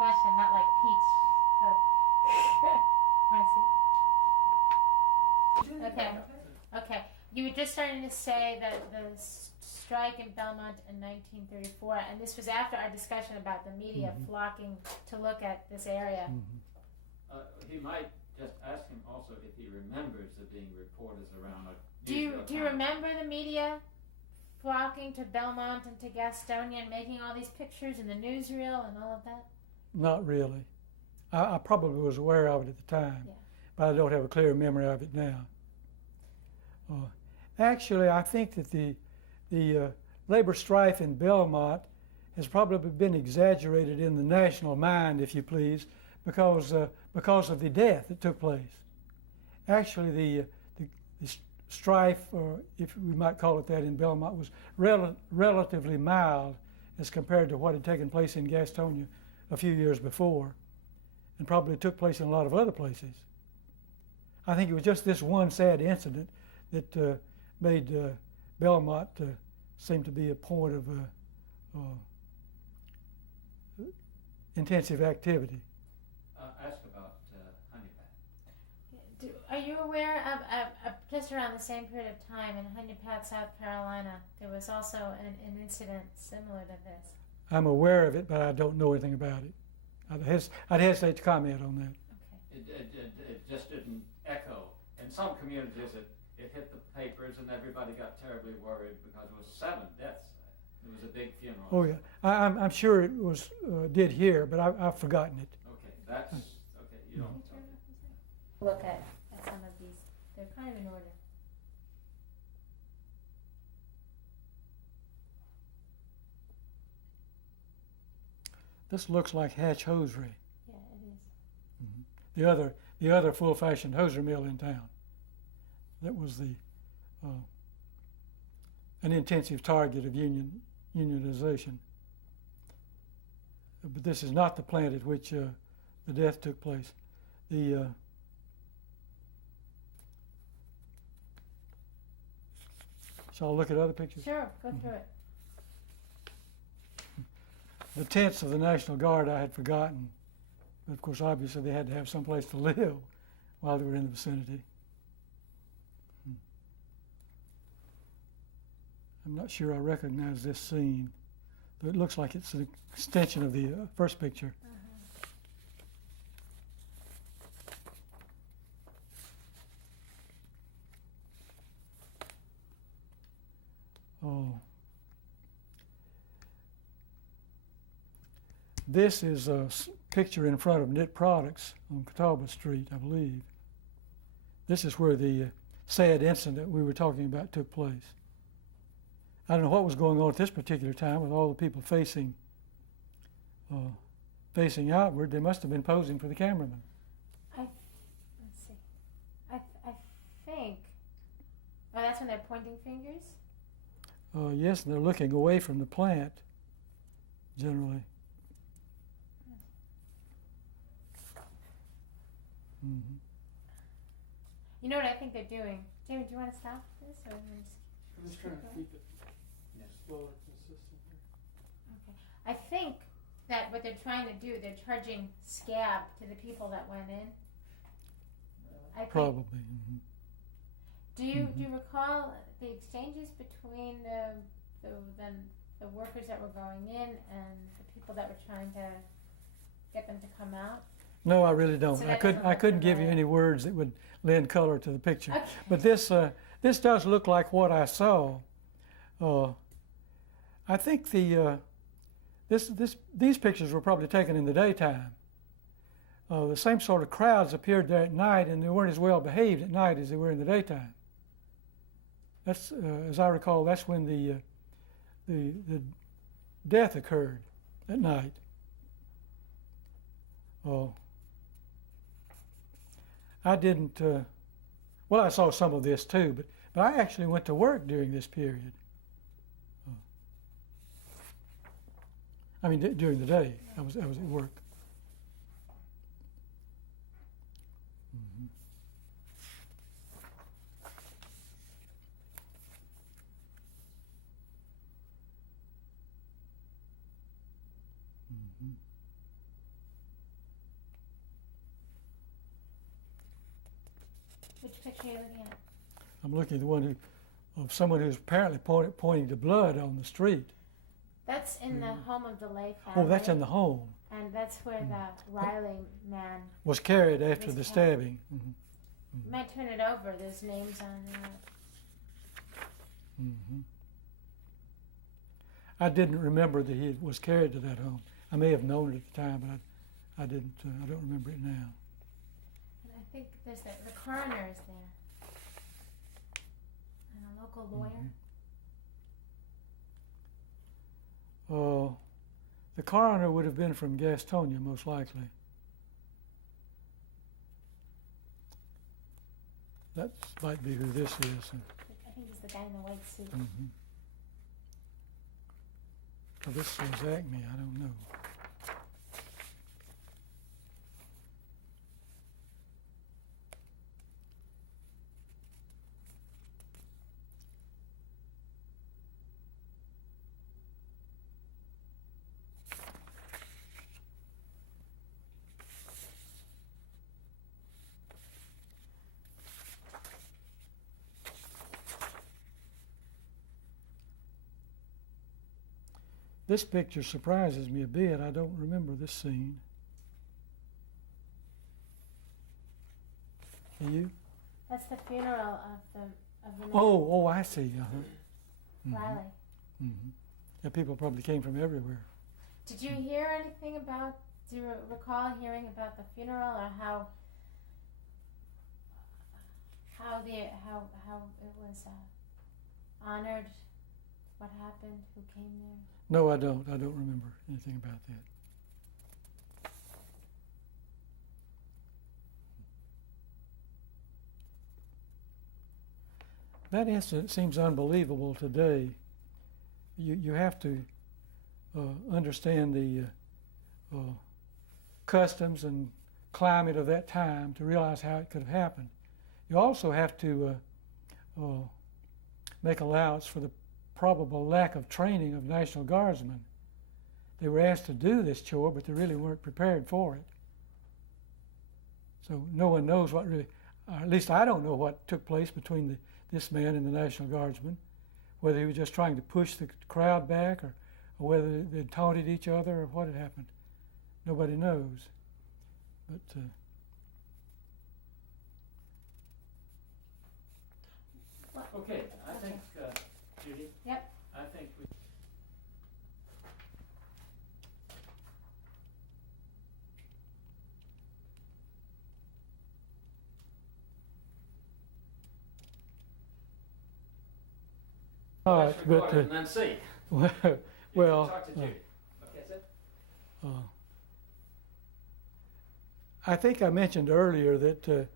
fashion, not like peach. Want to see? Okay. Okay. You were just starting to say that the strike in Belmont in 1934, and this was after our discussion about the media flocking to look at this area. He might just ask him also if he remembers there being reporters around. Do you remember the media flocking to Belmont and to Gastonia and making all these pictures in the newsreel and all of that? Not really. I probably was aware of it at the time, but I don't have a clear memory of it now. Actually, I think that the labor strife in Belmont has probably been exaggerated in the national mind, if you please, because of the death that took place. Actually, the strife, or if we might call it that, in Belmont was relatively mild as compared to what had taken place in Gastonia a few years before, and probably took place in a lot of other places. I think it was just this one sad incident that made Belmont seem to be a point of intensive activity. Ask about Honeypath. Are you aware of just around the same period of time in Honeypath, South Carolina, there was also an incident similar to this? I'm aware of it, but I don't know anything about it. I'd hesitate to comment on that. Okay. It just didn't echo. In some communities, it hit the papers and everybody got terribly worried because it was 7 deaths. It was a big funeral. Oh yeah, I'm sure it was did here, but I've forgotten it. Okay, that's okay. You don't. Look at some of these. They're kind of in order. This looks like Hatch Hosiery. Yeah, it is. The other full-fashioned hosiery mill in town. That was an intensive target of unionization. But this is not the plant at which the death took place. Shall I look at other pictures? Sure, go through it. The tents of the National Guard I had forgotten. But of course, obviously, they had to have some place to live while they were in the vicinity. I'm not sure I recognize this scene, but it looks like it's an extension of the first picture. Oh. This is a picture in front of Knit Products on Catawba Street, I believe. This is where the sad incident we were talking about took place. I don't know what was going on at this particular time with all the people facing outward. They must have been posing for the cameraman. Let's see. I think. Oh, that's when they're pointing fingers? Yes, and they're looking away from the plant, generally. Mm-hmm. You know what I think they're doing? Jamie, do you want to stop this? Or I'm just trying to keep it slow and consistent here. Okay. I think that what they're trying to do, they're charging scab to the people that went in. I think, probably. Mm-hmm. Do you recall the exchanges between the workers that were going in and the people that were trying to get them to come out? No, I really don't. So I couldn't give you any words that would lend color to the picture. Okay. But this does look like what I saw. I think these pictures were probably taken in the daytime. The same sort of crowds appeared there at night, and they weren't as well behaved at night as they were in the daytime. That's, as I recall, that's when the death occurred at night. I didn't. Well, I saw some of this too, but I actually went to work during this period. I mean, during the day, I was at work. Mm-hmm. Mm-hmm. are you looking at? I'm looking at the one of someone who's apparently pointing to blood on the street. That's in the home of the Lay family. Oh, that's in the home. And that's where the Riley man Was carried after was the carried. stabbing. Might turn it over. There's names on there. I didn't remember that he was carried to that home. I may have known it at the time, but I didn't. I don't remember it now. And I think there's the coroner is there. And a local lawyer. The coroner would have been from Gastonia, most likely. That might be who this is. I think he's the guy in the white suit. Well, this says Acme. I don't know. This picture surprises me a bit. I don't remember this scene. Can you? That's the funeral of the man, Oh, I see. Riley. Yeah, people probably came from everywhere. Did you hear anything about? Do you recall hearing about the funeral or how it was honored? What happened? Who came there? No, I don't. I don't remember anything about that. That incident seems unbelievable today. You have to understand the customs and climate of that time to realize how it could have happened. You also have to make allowance for the probable lack of training of National Guardsmen. They were asked to do this chore, but they really weren't prepared for it. So no one knows what really, or at least I don't know what took place between this man and the National Guardsmen, whether he was just trying to push the crowd back or whether they taunted each other or what had happened. Nobody knows. But Okay, I think, Judy? Yep. I think we... all right, Let's but record it and then see. well, Talk to Judy. Okay, that's it? I think I mentioned earlier that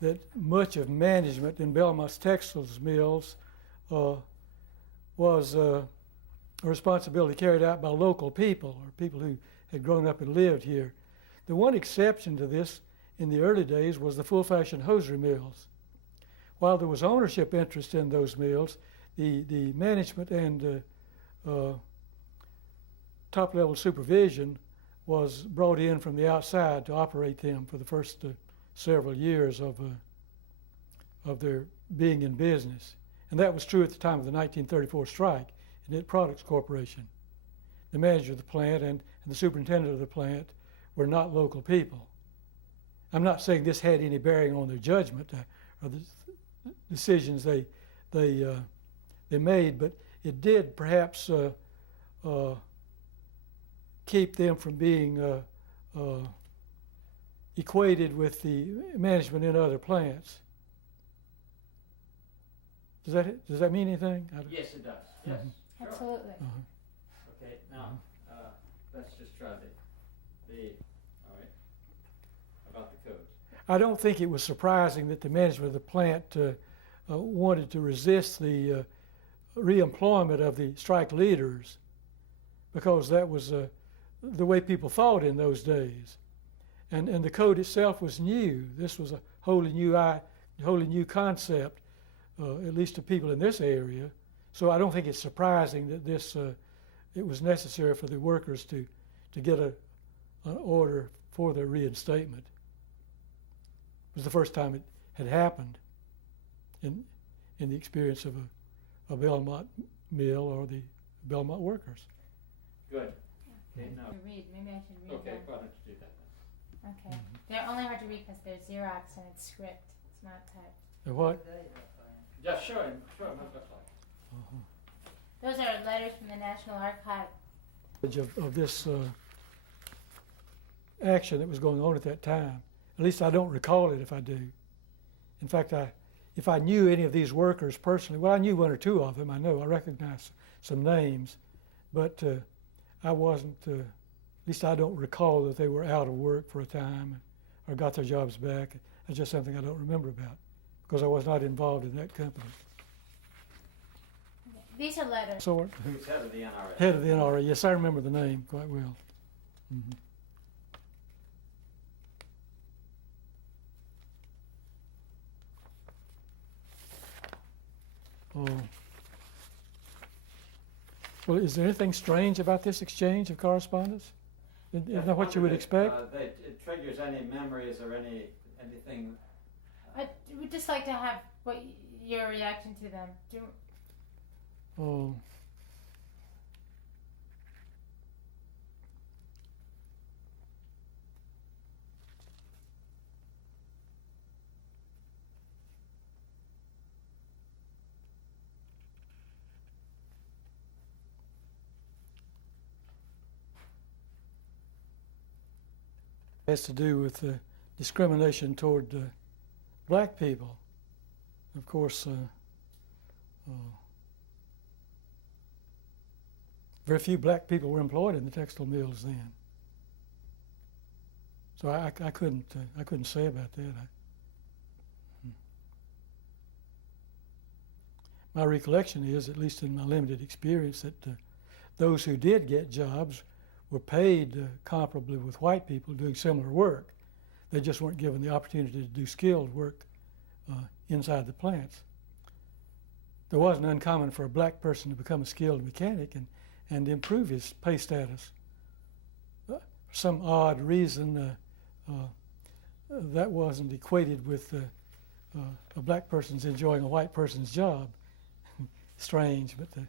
that much of management in Belmont's textiles mills was a responsibility carried out by local people or people who had grown up and lived here. The one exception to this in the early days was the full-fashion hosiery mills. While there was ownership interest in those mills, the management and top-level supervision was brought in from the outside to operate them for the first several years of their being in business. And that was true at the time of the 1934 strike in Knit Products Corporation. The manager of the plant and the superintendent of the plant were not local people. I'm not saying this had any bearing on their judgment or the decisions they made, but it did perhaps keep them from being equated with the management in other plants. Does that mean anything? Yes, it does. Yes, sure. Absolutely. Okay, now, let's just try all right, about the codes. I don't think it was surprising that the management of the plant wanted to resist the reemployment of the strike leaders, because that was the way people thought in those days. And the code itself was new. This was a wholly new concept, at least to people in this area. So I don't think it's surprising that it was necessary for the workers to get an order for their reinstatement. It was the first time it had happened. in the experience of a Belmont mill or the Belmont workers. Good. Okay, To now, read, maybe I should read okay, them. why don't you do that then? Okay. They're only hard to read because they're Xerox and it's script. It's not typed. And what? Just show him what it looks like. Those are letters from the National Archive. Of this action that was going on at that time. At least I don't recall it if I do. In fact, if I knew any of these workers personally, well, I knew one or two of them. I know I recognize some names, but I wasn't. At least I don't recall that they were out of work for a time or got their jobs back. That's just something I don't remember about because I was not involved in that company. These are letters. So Who's head of the NRA? head of the NRA. Yes, I remember the name quite well. Mm-hmm. Oh. Well, is there anything strange about this exchange of correspondence? Isn't that what you would expect? It triggers any memories or anything. We'd just like to have your reaction to them. Oh. Has to do with discrimination toward black people. Of course, very few black people were employed in the textile mills then. So I couldn't say about that. My recollection is, at least in my limited experience, that those who did get jobs were paid comparably with white people doing similar work. They just weren't given the opportunity to do skilled work inside the plants. There wasn't uncommon for a black person to become a skilled mechanic and improve his pay status. For some odd reason, that wasn't equated with a black person's enjoying a white person's job. Strange, but there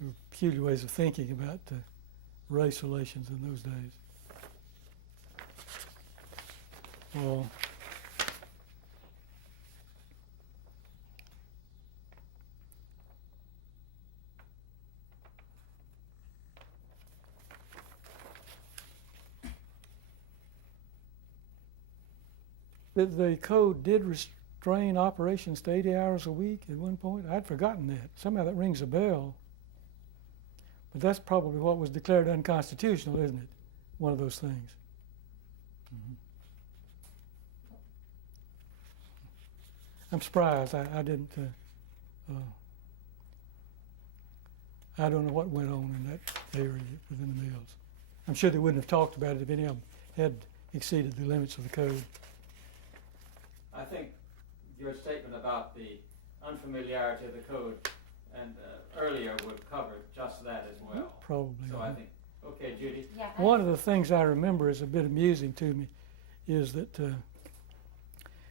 were peculiar ways of thinking about race relations in those days. Well, the code did restrain operations to 80 hours a week at one point. I'd forgotten that. Somehow that rings a bell. But that's probably what was declared unconstitutional, isn't it? One of those things. Mm-hmm. I'm surprised. I didn't. I don't know what went on in that area within the mills. I'm sure they wouldn't have talked about it if any of them had exceeded the limits of the code. I think your statement about the unfamiliarity of the code and earlier would cover just that as well. Probably. So I think, okay, Judy. Yeah. One of the things I remember is a bit amusing to me is that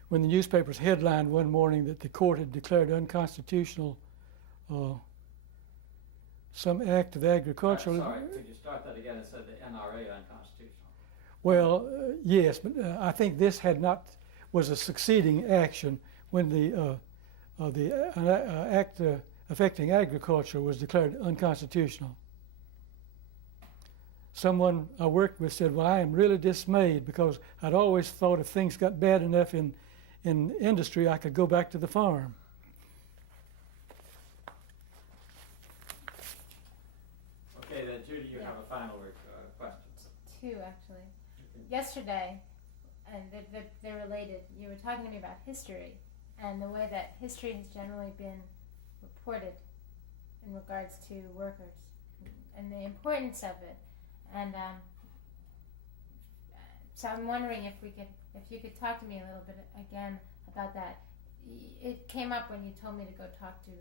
when the newspapers headlined one morning that the court had declared unconstitutional some act of agricultural... Sorry, could you start that again and said the NRA unconstitutional? Well, yes, but I think this was a succeeding action when the act affecting agriculture was declared unconstitutional. Someone I worked with said, well, I am really dismayed because I'd always thought if things got bad enough in industry, I could go back to the farm. Okay, then Judy, you have a final question. Two, actually. Yesterday, and they're related, you were talking to me about history and the way that history has generally been reported in regards to workers and the importance of it. And so I'm wondering if you could talk to me a little bit again about that. It came up when you told me to go talk to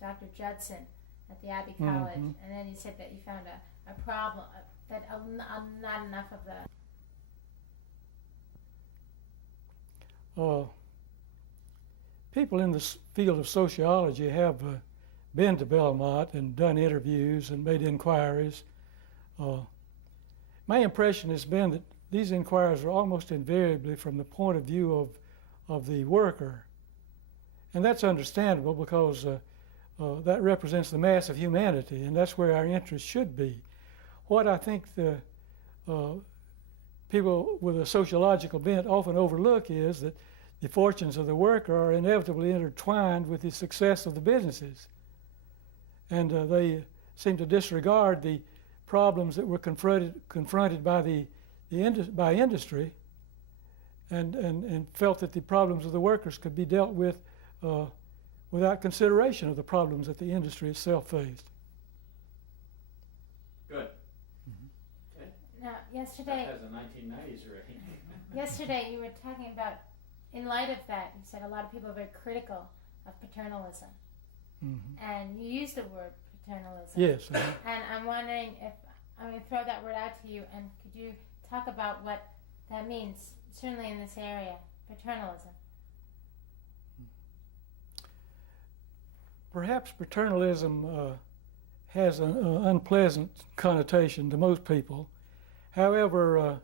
Dr. Judson at the Abbey College, and then you said that you found a problem, that not enough of the... people in the field of sociology have been to Belmont and done interviews and made inquiries. My impression has been that these inquiries are almost invariably from the point of view of the worker. And that's understandable because that represents the mass of humanity, and that's where our interest should be. What I think the people with a sociological bent often overlook is that the fortunes of the worker are inevitably intertwined with the success of the businesses. And they seem to disregard the problems that were confronted by by industry, and felt that the problems of the workers could be dealt with without consideration of the problems that the industry itself faced. Good. Okay. Now, yesterday... That has a 1990s rating. Yesterday you were talking about, in light of that, you said a lot of people are very critical of paternalism. Mm-hmm. And you used the word paternalism. Yes. And I'm wondering if, I'm going to throw that word out to you, and could you talk about what that means, certainly in this area, paternalism? Perhaps paternalism has an unpleasant connotation to most people. However,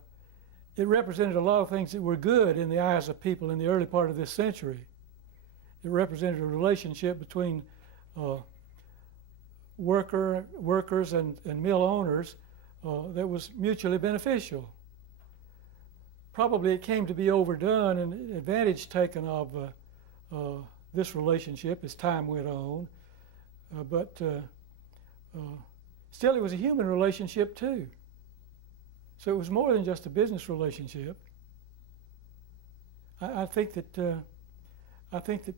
it represented a lot of things that were good in the eyes of people in the early part of this century. It represented a relationship between workers and mill owners that was mutually beneficial. Probably it came to be overdone and advantage taken of this relationship as time went on, but still it was a human relationship too. So it was more than just a business relationship. I think that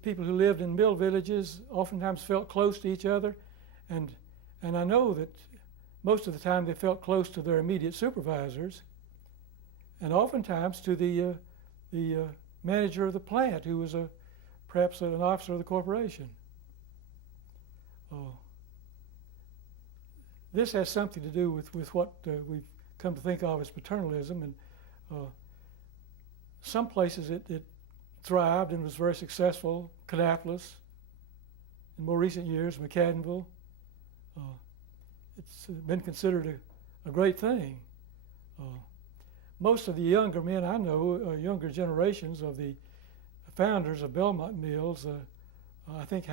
people who lived in mill villages oftentimes felt close to each other, and I know that most of the time they felt close to their immediate supervisors, and oftentimes to the manager of the plant, who was perhaps an officer of the corporation. This has something to do with what we've come to think of as paternalism, and some places it thrived and was very successful. Kannapolis, in more recent years, McAdenville. It's been considered a great thing. Most of the younger men I know, younger generations of the founders of Belmont Mills, I think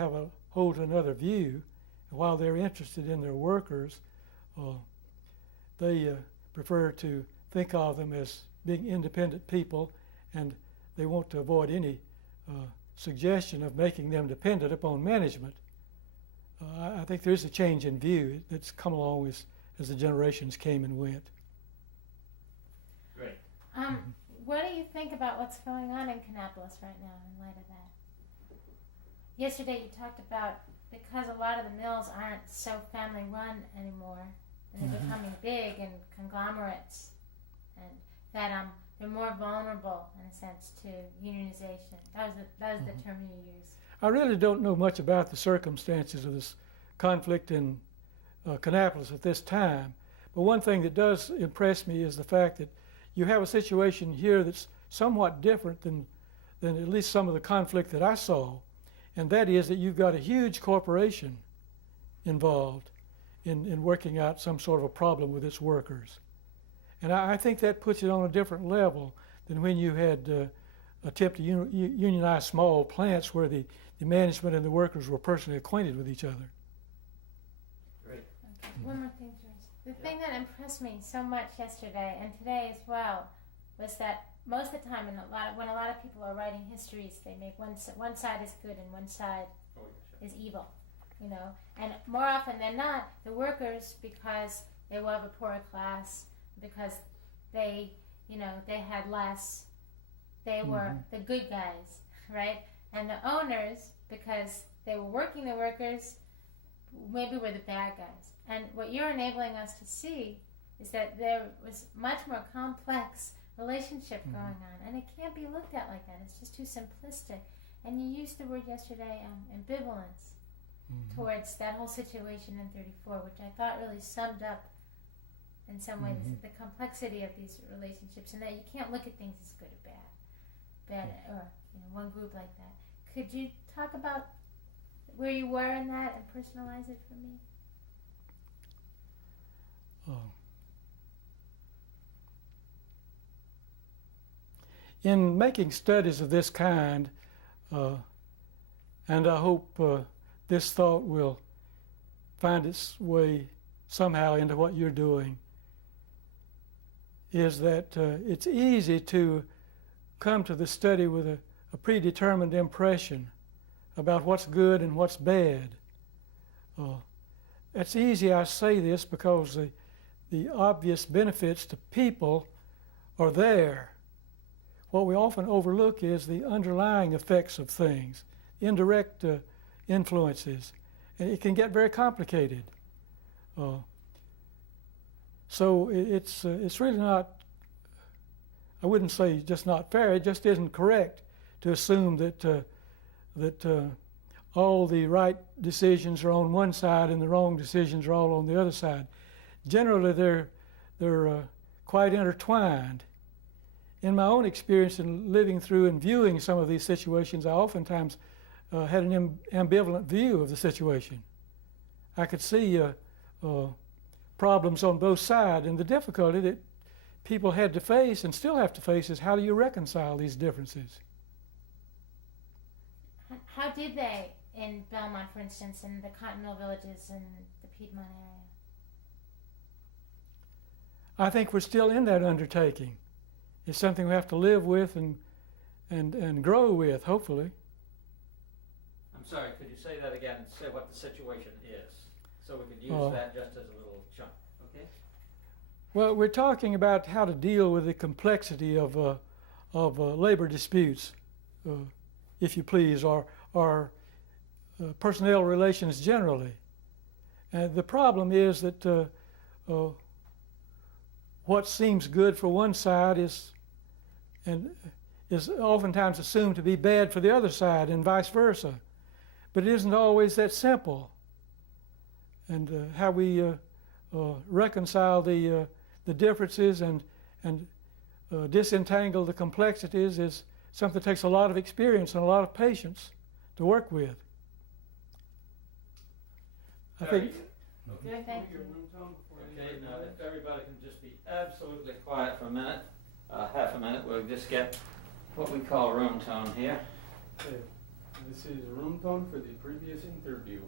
hold another view. While they're interested in their workers, they prefer to think of them as being independent people, and they want to avoid any suggestion of making them dependent upon management. I think there is a change in view that's come along as the generations came and went. Great. What do you think about what's going on in Kannapolis right now in light of that? Yesterday you talked about, because a lot of the mills aren't so family run anymore, and they're becoming big and conglomerates, and that they're more vulnerable in a sense to unionization. That was the term you used. I really don't know much about the circumstances of this conflict in Kannapolis at this time, but one thing that does impress me is the fact that you have a situation here that's somewhat different than at least some of the conflict that I saw, and that is that you've got a huge corporation involved in working out some sort of a problem with its workers. And I think that puts it on a different level than when you had attempted to unionize small plants where the management and the workers were personally acquainted with each other. Great. Okay. One more thing, George. The thing that impressed me so much yesterday and today as well was that most of the time, when a lot of people are writing histories, they make one side is good and one side is evil, you know. And more often than not, the workers, because they were of a poorer class, because they had less, they were the good guys, right? And the owners, because they were working the workers, maybe were the bad guys. And what you're enabling us to see is that there was much more complex relationship going on, and it can't be looked at like that. It's just too simplistic. And you used the word yesterday, ambivalence, towards that whole situation in 34, which I thought really summed up in some ways the complexity of these relationships, and that you can't look at things as good or bad or one group like that. could you talk about where you were in that and personalize it for me? In making studies of this kind, and I hope this thought will find its way somehow into what you're doing, is that it's easy to come to the study with a predetermined impression about what's good and what's bad. It's easy, I say this, because the obvious benefits to people are there. What we often overlook is the underlying effects of things, indirect influences. And it can get very complicated. So it's really not, I wouldn't say just not fair, it just isn't correct to assume that all the right decisions are on one side and the wrong decisions are all on the other side. Generally, they're quite intertwined. In my own experience in living through and viewing some of these situations, I oftentimes had an ambivalent view of the situation. I could see problems on both sides, and the difficulty that people had to face and still have to face is how do you reconcile these differences? How did they in Belmont, for instance, in the cotton mill villages in the Piedmont area? I think we're still in that undertaking. It's something we have to live with and grow with, hopefully. I'm sorry, could you say that again and say what the situation is? So we could use that just as a little chunk, okay? Well, we're talking about how to deal with the complexity of labor disputes, if you please, or personnel relations generally. And the problem is that what seems good for one side is oftentimes assumed to be bad for the other side, and vice versa. But it isn't always that simple. And how we reconcile the differences and disentangle the complexities is something that takes a lot of experience and a lot of patience to work with. I think. Okay. Thank you. Okay, now if everybody can just be absolutely quiet for a minute, half a minute, we'll just get what we call room tone here. Okay. This is room tone for the previous interview.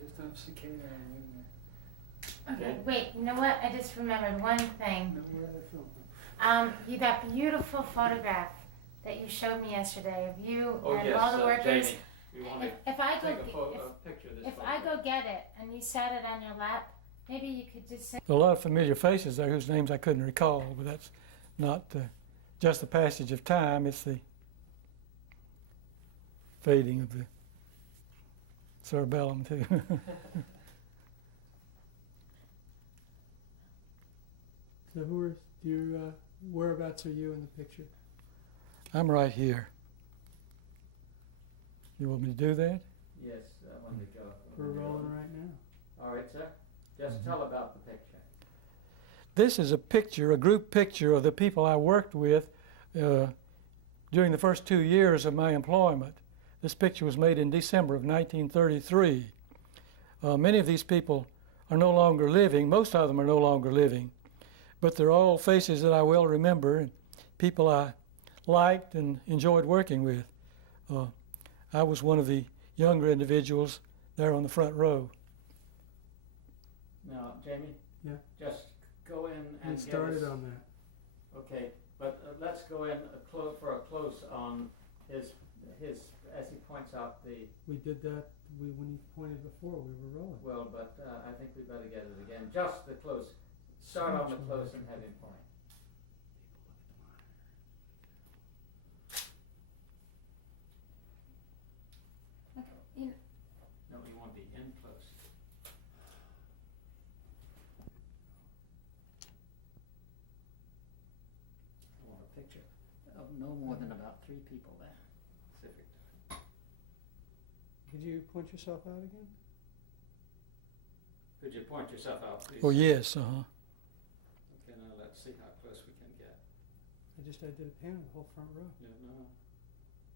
Just have cicada in there. Okay, wait, you know what? I just remembered one thing. No, where are they filming? That beautiful photograph that you showed me yesterday of you Oh, and yes, all the workers. Jamie, we want If I to go take a picture of this if I photograph. go get it and you sat it on your lap, maybe you could just say. A lot of familiar faces there whose names I couldn't recall, but that's not just the passage of time, it's the fading of the cerebellum too. So whereabouts are you in the picture? I'm right here. You want me to do that? Yes, I want to go. We're rolling right now. All right, sir. Just tell about the picture. This is a picture, a group picture of the people I worked with during the first 2 years of my employment. This picture was made in December of 1933. Many of these people are no longer living. Most of them are no longer living. But they're all faces that I well remember, and people I liked and enjoyed working with. I was one of the younger individuals there on the front row. Now, Jamie? Yeah. Just go in and We started get us, on that. Okay, but let's go in for a close on his as he points out the, We did that, when he pointed before, we were rolling. well, but I think we better get it again. Just the close, start on the close and have him point. No, you want to be in close. I want a picture of no more than about 3 people there. Civic. Could you point yourself out again? Could you point yourself out, please? Oh, yes, uh-huh. Okay, now let's see how close we can get. I did a pan of the whole front row. No.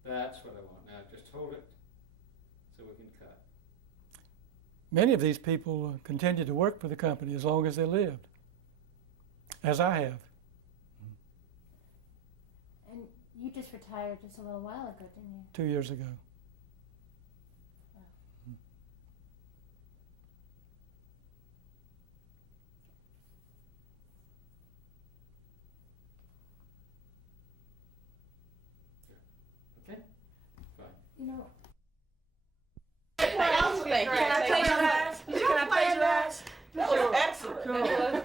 That's what I want. Now just hold it so we can cut. Many of these people continued to work for the company as long as they lived, as I have. And you just retired just a little while ago, didn't you? 2 years ago. Okay? Fine. You know, Can I plagiarize? Can I plagiarize? That was excellent.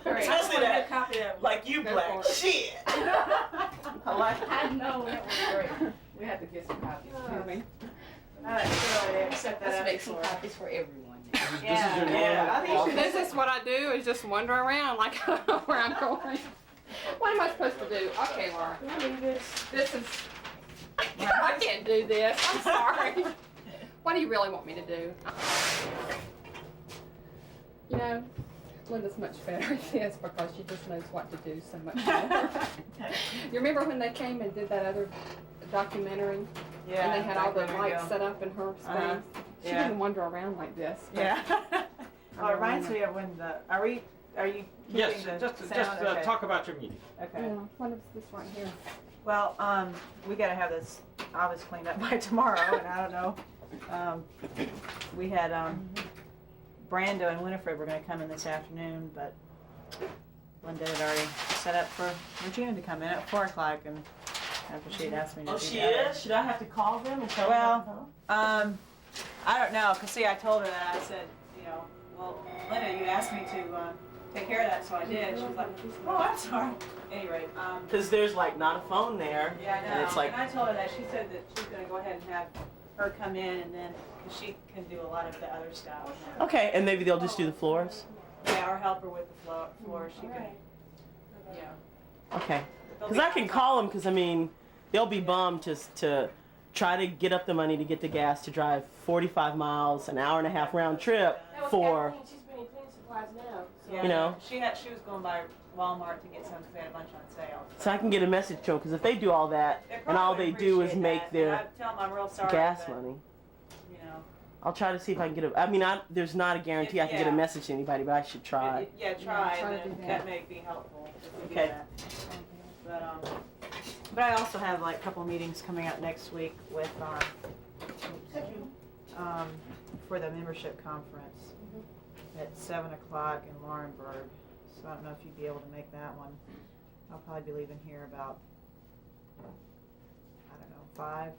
Especially that, like you black. Shit. I know, that was great. We had to get some copies. Excuse me. All right, so set that Let's up make some for- copies for everyone. Yeah. I think This is what I do, is just wander around like I don't know where I'm going. What am I supposed to do? Okay, Laura. This is, I can't do this, I'm sorry. What do you really want me to do? You know, Linda's much better at this because she just knows what to do so much more. You remember when they came and did that other documentary? Yeah. And they had all the documentary lights deal. set up in her space? She Yeah. didn't wander around like this. but- Yeah. Oh, it reminds me of when are you keeping Yes, the just sound? Okay. talk about your meeting. Okay. Yeah, what is this right here? Well, we gotta have this office cleaned up by tomorrow, and I don't know. We had Brando and Winifred were gonna come in this afternoon, but Linda had already set up for Regina to come in at 4 o'clock, and after she had asked me to do she that. is? Should I have to call them and tell Well, I don't know, cause see, I told her that. I said, well, Linda, you asked me to take care of that, so I did. She was like, oh, I'm sorry. Anyway, Because there's like not a phone there. yeah, I know. And it's like, And I told her that. She said that she's gonna go ahead and have her come in, and then cause she can do a lot of the other stuff. okay, and maybe they'll just do the floors? Yeah, or help her with the floor. She can, Okay. Because I can call them, because I mean, they'll be bummed to try to get up the money to get the gas to drive 45 miles, an hour and a half round trip for, She's been in cleaning supplies now. Yeah, you know. She was going by Walmart to get some because they had a bunch on sale. so I can get a message to them, because if they do all that, and all they do is make their I tell them I'm real sorry. gas but, money, You know. I'll try to see if I can get a, I mean, there's not a guarantee I can get a Yeah. message to anybody, but I should try. Yeah, try, Yeah, try and to then do that that. may be helpful if we Okay. do that. But I also have like a couple of meetings coming up next week with for the membership conference at 7 o'clock in Laurinburg. So I don't know if you'd be able to make that one. I'll probably be leaving here about, I don't know, 5. How long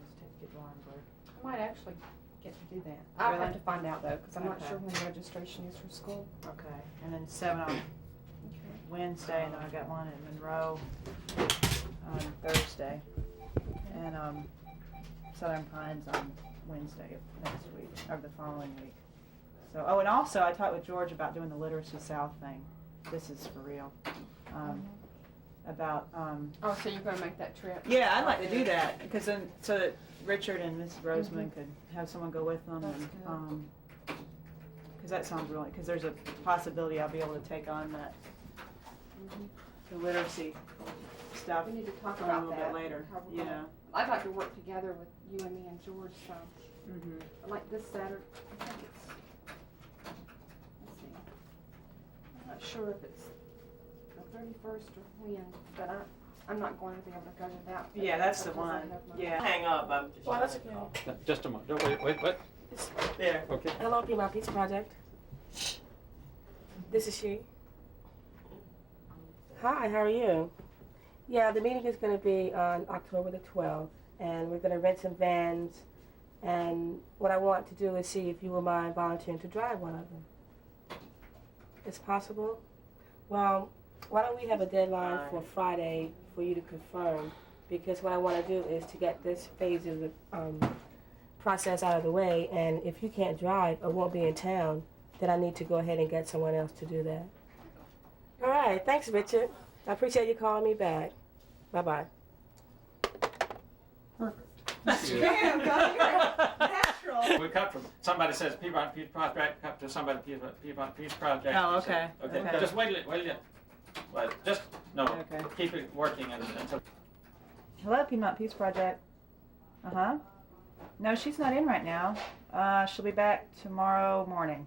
does it take to get to Laurinburg? I might actually get to do that. I'll Really? have to find out though, because I'm not Okay. sure when registration is for school. Okay, and then 7 on Wednesday, and then I've got one at Monroe on Thursday, and Southern Pines on Wednesday of next week, or the following week. So, oh, and also I talked with George about doing the Literacy South thing. This is for real. About Oh, so you're going to make that trip? yeah, I'd like to do that because then so that Richard and Mrs. Roseman could have someone go with them, That's and because that sounds really because there's a possibility I'll be able to take on that the literacy stuff We need to talk a about little that. bit later. how we're You gonna- know. I'd like to work together with you and me and George, so, like this Saturday, I think it's, let's see. I'm not sure if it's the 31st or when, but I'm not going to be able to go to that. Yeah, that's the because I one. have my- Yeah. Hang up, I'm just. Well, that's okay. Just a moment. Wait, what? There. Okay. Hello, Be My Peace Project. This is she. Hi, how are you? Yeah, the meeting is going to be on October the 12th and we're gonna rent some vans. And what I want to do is see if you will mind volunteering to drive one of them. It's possible? Well, why don't we have a deadline for Friday for you to confirm? Because what I want to do is to get this phase of the process out of the way, and if you can't drive or won't be in town, then I need to go ahead and get someone else to do that. All right, thanks, Richard. I appreciate you calling me back. Bye-bye. We cut from, somebody says Piedmont Peace Project, cut to somebody Piedmont Peace Project. Oh, okay. Okay, Okay. just wait a minute. Well, just, no, Okay. keep it working until. Hello, Piedmont Peace Project. Uh-huh. No, she's not in right now. She'll be back tomorrow morning.